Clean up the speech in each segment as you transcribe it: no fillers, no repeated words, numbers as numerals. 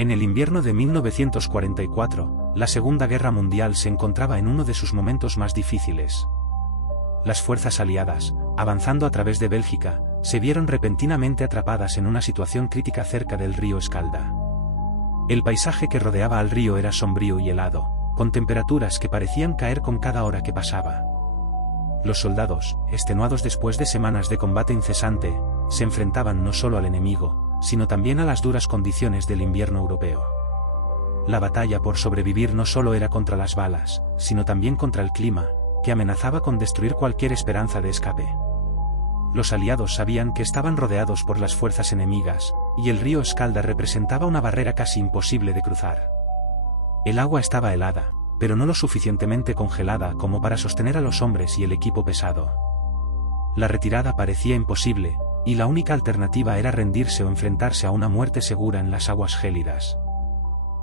En el invierno de 1944, la Segunda Guerra Mundial se encontraba en uno de sus momentos más difíciles. Las fuerzas aliadas, avanzando a través de Bélgica, se vieron repentinamente atrapadas en una situación crítica cerca del río Escalda. El paisaje que rodeaba al río era sombrío y helado, con temperaturas que parecían caer con cada hora que pasaba. Los soldados, extenuados después de semanas de combate incesante, se enfrentaban no solo al enemigo, sino también a las duras condiciones del invierno europeo. La batalla por sobrevivir no solo era contra las balas, sino también contra el clima, que amenazaba con destruir cualquier esperanza de escape. Los aliados sabían que estaban rodeados por las fuerzas enemigas, y el río Escalda representaba una barrera casi imposible de cruzar. El agua estaba helada, pero no lo suficientemente congelada como para sostener a los hombres y el equipo pesado. La retirada parecía imposible, y la única alternativa era rendirse o enfrentarse a una muerte segura en las aguas gélidas.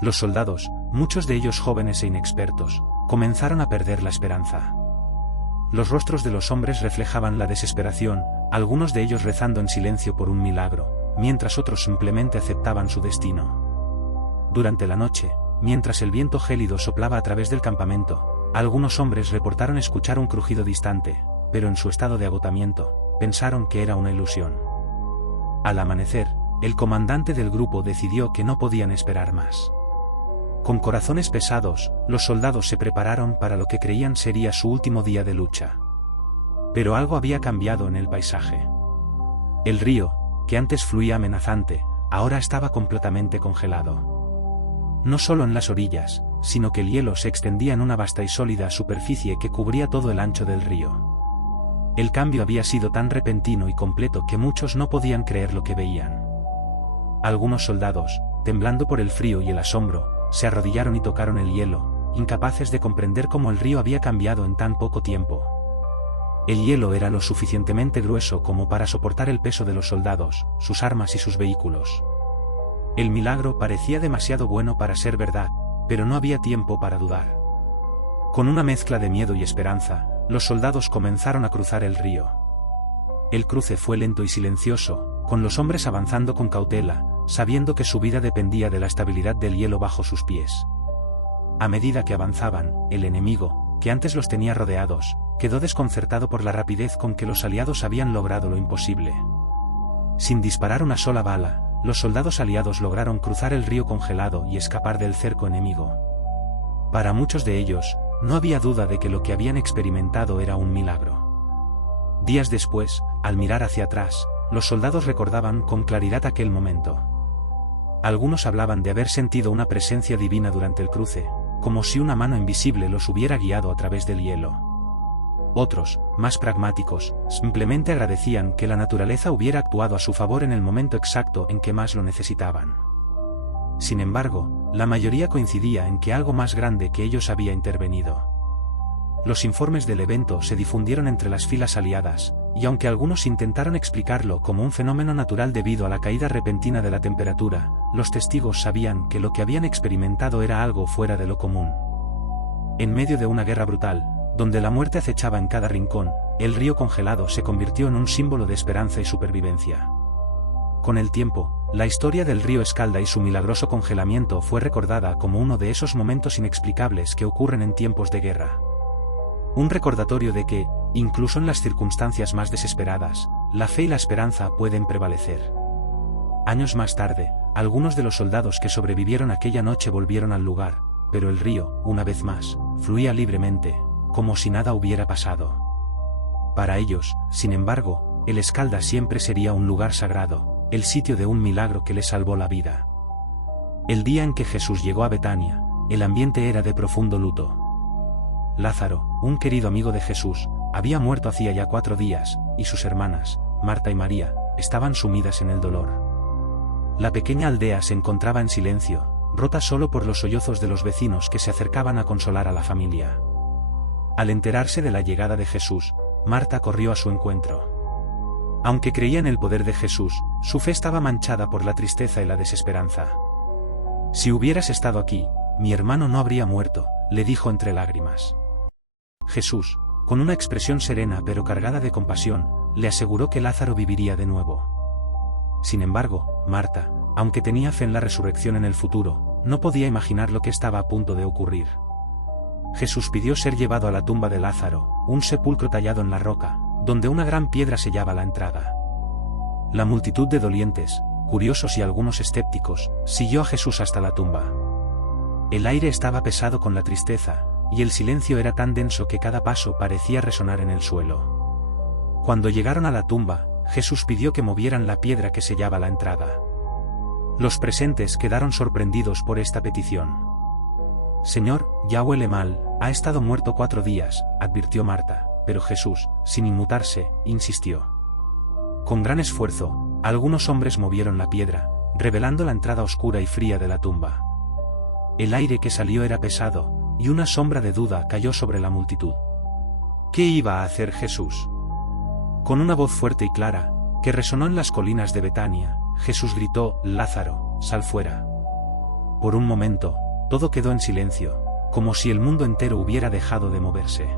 Los soldados, muchos de ellos jóvenes e inexpertos, comenzaron a perder la esperanza. Los rostros de los hombres reflejaban la desesperación, algunos de ellos rezando en silencio por un milagro, mientras otros simplemente aceptaban su destino. Durante la noche, mientras el viento gélido soplaba a través del campamento, algunos hombres reportaron escuchar un crujido distante, pero en su estado de agotamiento, pensaron que era una ilusión. Al amanecer, el comandante del grupo decidió que no podían esperar más. Con corazones pesados, los soldados se prepararon para lo que creían sería su último día de lucha. Pero algo había cambiado en el paisaje. El río, que antes fluía amenazante, ahora estaba completamente congelado. No solo en las orillas, sino que el hielo se extendía en una vasta y sólida superficie que cubría todo el ancho del río. El cambio había sido tan repentino y completo que muchos no podían creer lo que veían. Algunos soldados, temblando por el frío y el asombro, se arrodillaron y tocaron el hielo, incapaces de comprender cómo el río había cambiado en tan poco tiempo. El hielo era lo suficientemente grueso como para soportar el peso de los soldados, sus armas y sus vehículos. El milagro parecía demasiado bueno para ser verdad, pero no había tiempo para dudar. Con una mezcla de miedo y esperanza, los soldados comenzaron a cruzar el río. El cruce fue lento y silencioso, con los hombres avanzando con cautela, sabiendo que su vida dependía de la estabilidad del hielo bajo sus pies. A medida que avanzaban, el enemigo, que antes los tenía rodeados, quedó desconcertado por la rapidez con que los aliados habían logrado lo imposible. Sin disparar una sola bala, los soldados aliados lograron cruzar el río congelado y escapar del cerco enemigo. Para muchos de ellos, no había duda de que lo que habían experimentado era un milagro. Días después, al mirar hacia atrás, los soldados recordaban con claridad aquel momento. Algunos hablaban de haber sentido una presencia divina durante el cruce, como si una mano invisible los hubiera guiado a través del hielo. Otros, más pragmáticos, simplemente agradecían que la naturaleza hubiera actuado a su favor en el momento exacto en que más lo necesitaban. Sin embargo, la mayoría coincidía en que algo más grande que ellos había intervenido. Los informes del evento se difundieron entre las filas aliadas, y aunque algunos intentaron explicarlo como un fenómeno natural debido a la caída repentina de la temperatura, los testigos sabían que lo que habían experimentado era algo fuera de lo común. En medio de una guerra brutal, donde la muerte acechaba en cada rincón, el río congelado se convirtió en un símbolo de esperanza y supervivencia. Con el tiempo, la historia del río Escalda y su milagroso congelamiento fue recordada como uno de esos momentos inexplicables que ocurren en tiempos de guerra. Un recordatorio de que, incluso en las circunstancias más desesperadas, la fe y la esperanza pueden prevalecer. Años más tarde, algunos de los soldados que sobrevivieron aquella noche volvieron al lugar, pero el río, una vez más, fluía libremente, como si nada hubiera pasado. Para ellos, sin embargo, el Escalda siempre sería un lugar sagrado, el sitio de un milagro que les salvó la vida. El día en que Jesús llegó a Betania, el ambiente era de profundo luto. Lázaro, un querido amigo de Jesús, había muerto hacía ya 4 días, y sus hermanas, Marta y María, estaban sumidas en el dolor. La pequeña aldea se encontraba en silencio, rota solo por los sollozos de los vecinos que se acercaban a consolar a la familia. Al enterarse de la llegada de Jesús, Marta corrió a su encuentro. Aunque creía en el poder de Jesús, su fe estaba manchada por la tristeza y la desesperanza. «Si hubieras estado aquí, mi hermano no habría muerto», le dijo entre lágrimas. Jesús, con una expresión serena pero cargada de compasión, le aseguró que Lázaro viviría de nuevo. Sin embargo, Marta, aunque tenía fe en la resurrección en el futuro, no podía imaginar lo que estaba a punto de ocurrir. Jesús pidió ser llevado a la tumba de Lázaro, un sepulcro tallado en la roca, donde una gran piedra sellaba la entrada. La multitud de dolientes, curiosos y algunos escépticos, siguió a Jesús hasta la tumba. El aire estaba pesado con la tristeza, y el silencio era tan denso que cada paso parecía resonar en el suelo. Cuando llegaron a la tumba, Jesús pidió que movieran la piedra que sellaba la entrada. Los presentes quedaron sorprendidos por esta petición. «Señor, ya huele mal, ha estado muerto 4 días», advirtió Marta, pero Jesús, sin inmutarse, insistió. Con gran esfuerzo, algunos hombres movieron la piedra, revelando la entrada oscura y fría de la tumba. El aire que salió era pesado, y una sombra de duda cayó sobre la multitud. ¿Qué iba a hacer Jesús? Con una voz fuerte y clara, que resonó en las colinas de Betania, Jesús gritó: «Lázaro, sal fuera». Por un momento, todo quedó en silencio, como si el mundo entero hubiera dejado de moverse.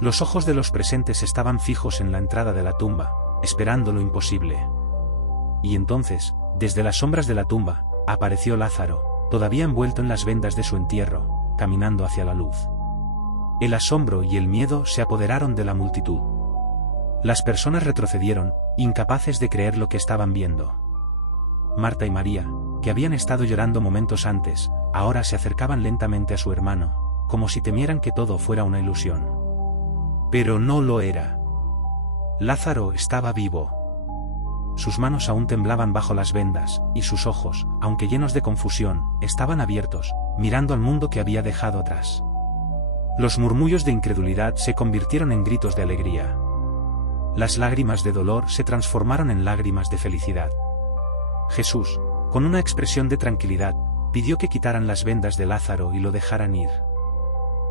Los ojos de los presentes estaban fijos en la entrada de la tumba, esperando lo imposible. Y entonces, desde las sombras de la tumba, apareció Lázaro, todavía envuelto en las vendas de su entierro, caminando hacia la luz. El asombro y el miedo se apoderaron de la multitud. Las personas retrocedieron, incapaces de creer lo que estaban viendo. Marta y María, que habían estado llorando momentos antes, ahora se acercaban lentamente a su hermano, como si temieran que todo fuera una ilusión. Pero no lo era. Lázaro estaba vivo. Sus manos aún temblaban bajo las vendas, y sus ojos, aunque llenos de confusión, estaban abiertos, mirando al mundo que había dejado atrás. Los murmullos de incredulidad se convirtieron en gritos de alegría. Las lágrimas de dolor se transformaron en lágrimas de felicidad. Jesús, con una expresión de tranquilidad, pidió que quitaran las vendas de Lázaro y lo dejaran ir.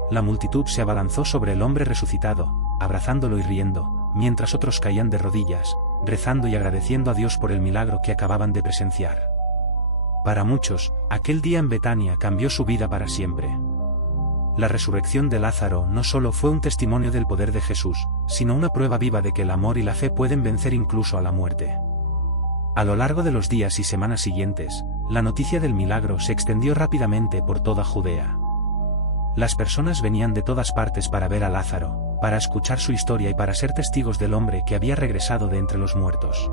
La multitud se abalanzó sobre el hombre resucitado, abrazándolo y riendo, mientras otros caían de rodillas, rezando y agradeciendo a Dios por el milagro que acababan de presenciar. Para muchos, aquel día en Betania cambió su vida para siempre. La resurrección de Lázaro no solo fue un testimonio del poder de Jesús, sino una prueba viva de que el amor y la fe pueden vencer incluso a la muerte. A lo largo de los días y semanas siguientes, la noticia del milagro se extendió rápidamente por toda Judea. Las personas venían de todas partes para ver a Lázaro, para escuchar su historia y para ser testigos del hombre que había regresado de entre los muertos.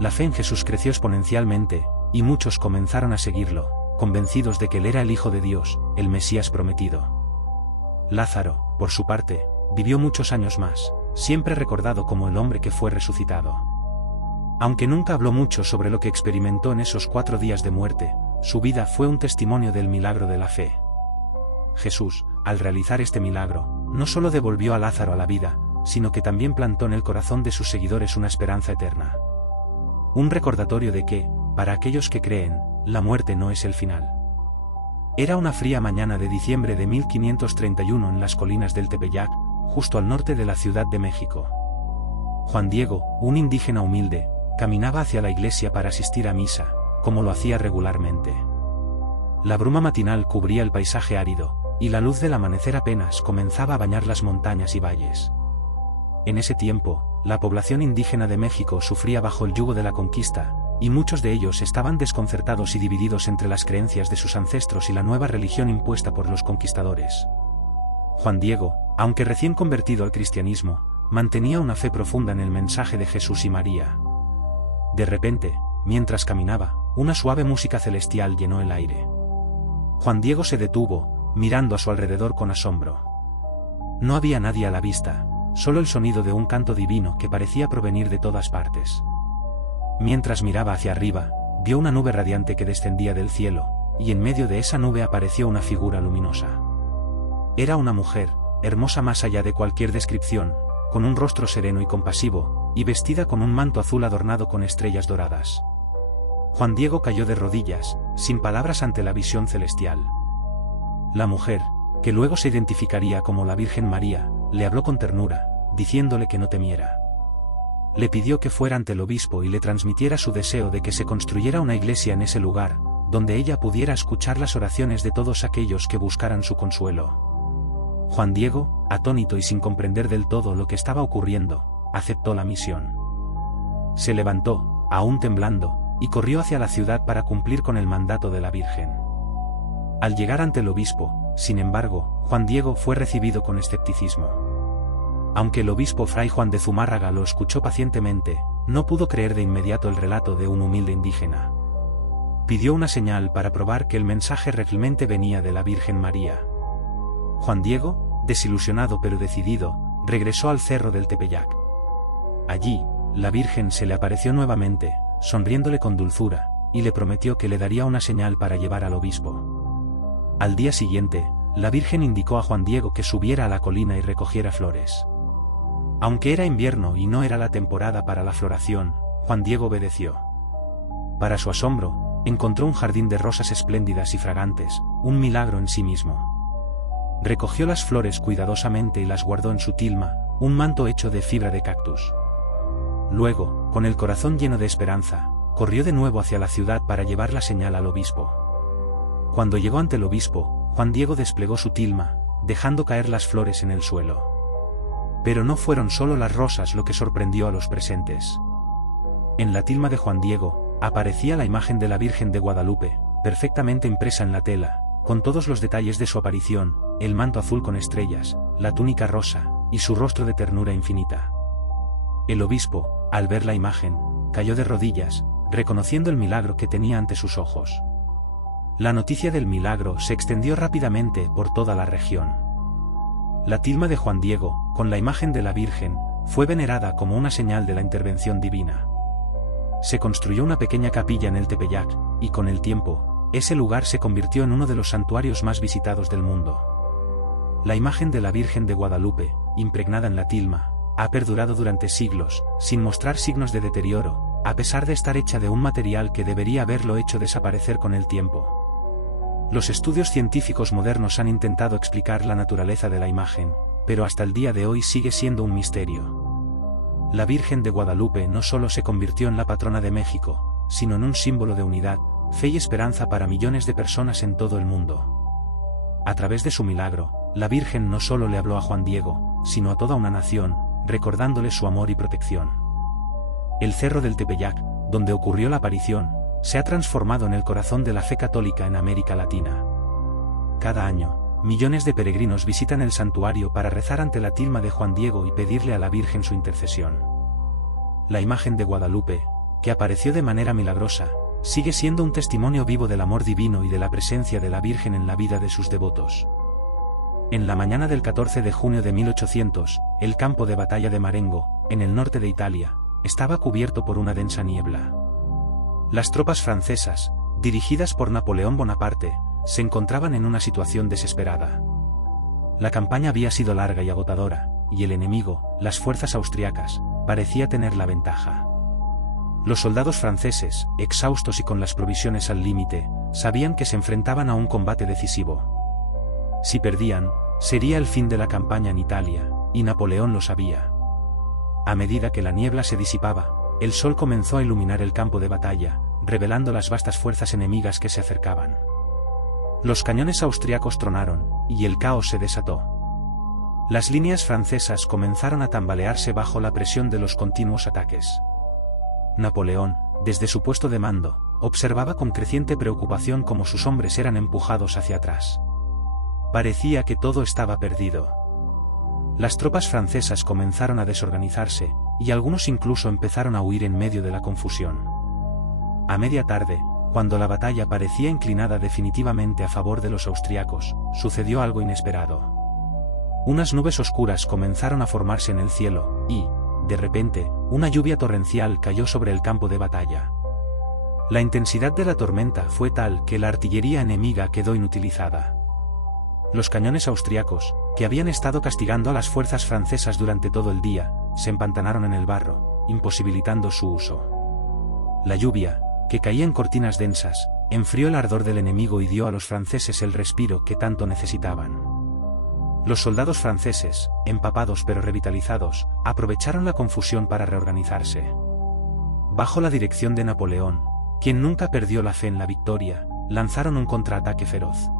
La fe en Jesús creció exponencialmente, y muchos comenzaron a seguirlo, convencidos de que él era el Hijo de Dios, el Mesías prometido. Lázaro, por su parte, vivió muchos años más, siempre recordado como el hombre que fue resucitado. Aunque nunca habló mucho sobre lo que experimentó en esos 4 días de muerte, su vida fue un testimonio del milagro de la fe. Jesús, al realizar este milagro, no solo devolvió a Lázaro a la vida, sino que también plantó en el corazón de sus seguidores una esperanza eterna. Un recordatorio de que, para aquellos que creen, la muerte no es el final. Era una fría mañana de diciembre de 1531 en las colinas del Tepeyac, justo al norte de la Ciudad de México. Juan Diego, un indígena humilde, caminaba hacia la iglesia para asistir a misa, como lo hacía regularmente. La bruma matinal cubría el paisaje árido, y la luz del amanecer apenas comenzaba a bañar las montañas y valles. En ese tiempo, la población indígena de México sufría bajo el yugo de la conquista, y muchos de ellos estaban desconcertados y divididos entre las creencias de sus ancestros y la nueva religión impuesta por los conquistadores. Juan Diego, aunque recién convertido al cristianismo, mantenía una fe profunda en el mensaje de Jesús y María. De repente, mientras caminaba, una suave música celestial llenó el aire. Juan Diego se detuvo, mirando a su alrededor con asombro. No había nadie a la vista, solo el sonido de un canto divino que parecía provenir de todas partes. Mientras miraba hacia arriba, vio una nube radiante que descendía del cielo, y en medio de esa nube apareció una figura luminosa. Era una mujer, hermosa más allá de cualquier descripción, con un rostro sereno y compasivo, y vestida con un manto azul adornado con estrellas doradas. Juan Diego cayó de rodillas, sin palabras ante la visión celestial. La mujer, que luego se identificaría como la Virgen María, le habló con ternura, diciéndole que no temiera. Le pidió que fuera ante el obispo y le transmitiera su deseo de que se construyera una iglesia en ese lugar, donde ella pudiera escuchar las oraciones de todos aquellos que buscaran su consuelo. Juan Diego, atónito y sin comprender del todo lo que estaba ocurriendo, aceptó la misión. Se levantó, aún temblando, y corrió hacia la ciudad para cumplir con el mandato de la Virgen. Al llegar ante el obispo, sin embargo, Juan Diego fue recibido con escepticismo. Aunque el obispo Fray Juan de Zumárraga lo escuchó pacientemente, no pudo creer de inmediato el relato de un humilde indígena. Pidió una señal para probar que el mensaje realmente venía de la Virgen María. Juan Diego, desilusionado pero decidido, regresó al cerro del Tepeyac. Allí, la Virgen se le apareció nuevamente, sonriéndole con dulzura, y le prometió que le daría una señal para llevar al obispo. Al día siguiente, la Virgen indicó a Juan Diego que subiera a la colina y recogiera flores. Aunque era invierno y no era la temporada para la floración, Juan Diego obedeció. Para su asombro, encontró un jardín de rosas espléndidas y fragantes, un milagro en sí mismo. Recogió las flores cuidadosamente y las guardó en su tilma, un manto hecho de fibra de cactus. Luego, con el corazón lleno de esperanza, corrió de nuevo hacia la ciudad para llevar la señal al obispo. Cuando llegó ante el obispo, Juan Diego desplegó su tilma, dejando caer las flores en el suelo. Pero no fueron solo las rosas lo que sorprendió a los presentes. En la tilma de Juan Diego, aparecía la imagen de la Virgen de Guadalupe, perfectamente impresa en la tela, con todos los detalles de su aparición, el manto azul con estrellas, la túnica rosa, y su rostro de ternura infinita. El obispo, al ver la imagen, cayó de rodillas, reconociendo el milagro que tenía ante sus ojos. La noticia del milagro se extendió rápidamente por toda la región. La tilma de Juan Diego, con la imagen de la Virgen, fue venerada como una señal de la intervención divina. Se construyó una pequeña capilla en el Tepeyac, y con el tiempo, ese lugar se convirtió en uno de los santuarios más visitados del mundo. La imagen de la Virgen de Guadalupe, impregnada en la tilma, ha perdurado durante siglos, sin mostrar signos de deterioro, a pesar de estar hecha de un material que debería haberlo hecho desaparecer con el tiempo. Los estudios científicos modernos han intentado explicar la naturaleza de la imagen, pero hasta el día de hoy sigue siendo un misterio. La Virgen de Guadalupe no solo se convirtió en la patrona de México, sino en un símbolo de unidad, fe y esperanza para millones de personas en todo el mundo. A través de su milagro, la Virgen no solo le habló a Juan Diego, sino a toda una nación, recordándole su amor y protección. El cerro del Tepeyac, donde ocurrió la aparición, se ha transformado en el corazón de la fe católica en América Latina. Cada año, millones de peregrinos visitan el santuario para rezar ante la tilma de Juan Diego y pedirle a la Virgen su intercesión. La imagen de Guadalupe, que apareció de manera milagrosa, sigue siendo un testimonio vivo del amor divino y de la presencia de la Virgen en la vida de sus devotos. En la mañana del 14 de junio de 1800, el campo de batalla de Marengo, en el norte de Italia, estaba cubierto por una densa niebla. Las tropas francesas, dirigidas por Napoleón Bonaparte, se encontraban en una situación desesperada. La campaña había sido larga y agotadora, y el enemigo, las fuerzas austriacas, parecía tener la ventaja. Los soldados franceses, exhaustos y con las provisiones al límite, sabían que se enfrentaban a un combate decisivo. Si perdían, sería el fin de la campaña en Italia, y Napoleón lo sabía. A medida que la niebla se disipaba, el sol comenzó a iluminar el campo de batalla, revelando las vastas fuerzas enemigas que se acercaban. Los cañones austriacos tronaron, y el caos se desató. Las líneas francesas comenzaron a tambalearse bajo la presión de los continuos ataques. Napoleón, desde su puesto de mando, observaba con creciente preocupación cómo sus hombres eran empujados hacia atrás. Parecía que todo estaba perdido. Las tropas francesas comenzaron a desorganizarse, y algunos incluso empezaron a huir en medio de la confusión. A media tarde, cuando la batalla parecía inclinada definitivamente a favor de los austriacos, sucedió algo inesperado. Unas nubes oscuras comenzaron a formarse en el cielo, y, de repente, una lluvia torrencial cayó sobre el campo de batalla. La intensidad de la tormenta fue tal que la artillería enemiga quedó inutilizada. Los cañones austriacos, que habían estado castigando a las fuerzas francesas durante todo el día, se empantanaron en el barro, imposibilitando su uso. La lluvia, que caía en cortinas densas, enfrió el ardor del enemigo y dio a los franceses el respiro que tanto necesitaban. Los soldados franceses, empapados pero revitalizados, aprovecharon la confusión para reorganizarse. Bajo la dirección de Napoleón, quien nunca perdió la fe en la victoria, lanzaron un contraataque feroz.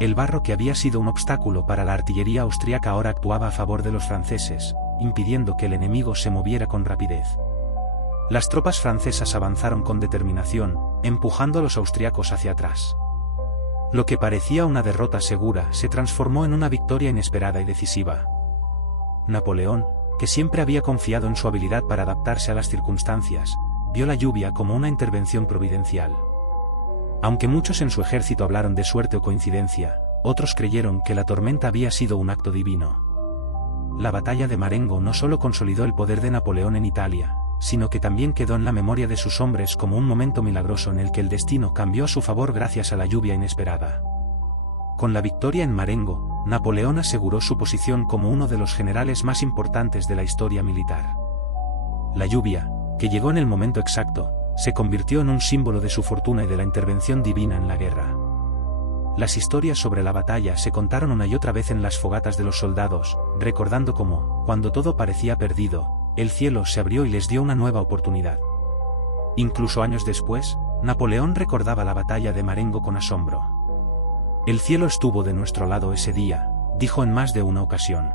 El barro que había sido un obstáculo para la artillería austríaca ahora actuaba a favor de los franceses, impidiendo que el enemigo se moviera con rapidez. Las tropas francesas avanzaron con determinación, empujando a los austriacos hacia atrás. Lo que parecía una derrota segura se transformó en una victoria inesperada y decisiva. Napoleón, que siempre había confiado en su habilidad para adaptarse a las circunstancias, vio la lluvia como una intervención providencial. Aunque muchos en su ejército hablaron de suerte o coincidencia, otros creyeron que la tormenta había sido un acto divino. La batalla de Marengo no solo consolidó el poder de Napoleón en Italia, sino que también quedó en la memoria de sus hombres como un momento milagroso en el que el destino cambió a su favor gracias a la lluvia inesperada. Con la victoria en Marengo, Napoleón aseguró su posición como uno de los generales más importantes de la historia militar. La lluvia, que llegó en el momento exacto, se convirtió en un símbolo de su fortuna y de la intervención divina en la guerra. Las historias sobre la batalla se contaron una y otra vez en las fogatas de los soldados, recordando cómo, cuando todo parecía perdido, el cielo se abrió y les dio una nueva oportunidad. Incluso años después, Napoleón recordaba la batalla de Marengo con asombro. El cielo estuvo de nuestro lado ese día, dijo en más de una ocasión.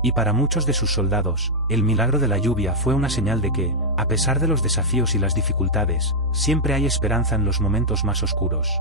Y para muchos de sus soldados, el milagro de la lluvia fue una señal de que, a pesar de los desafíos y las dificultades, siempre hay esperanza en los momentos más oscuros.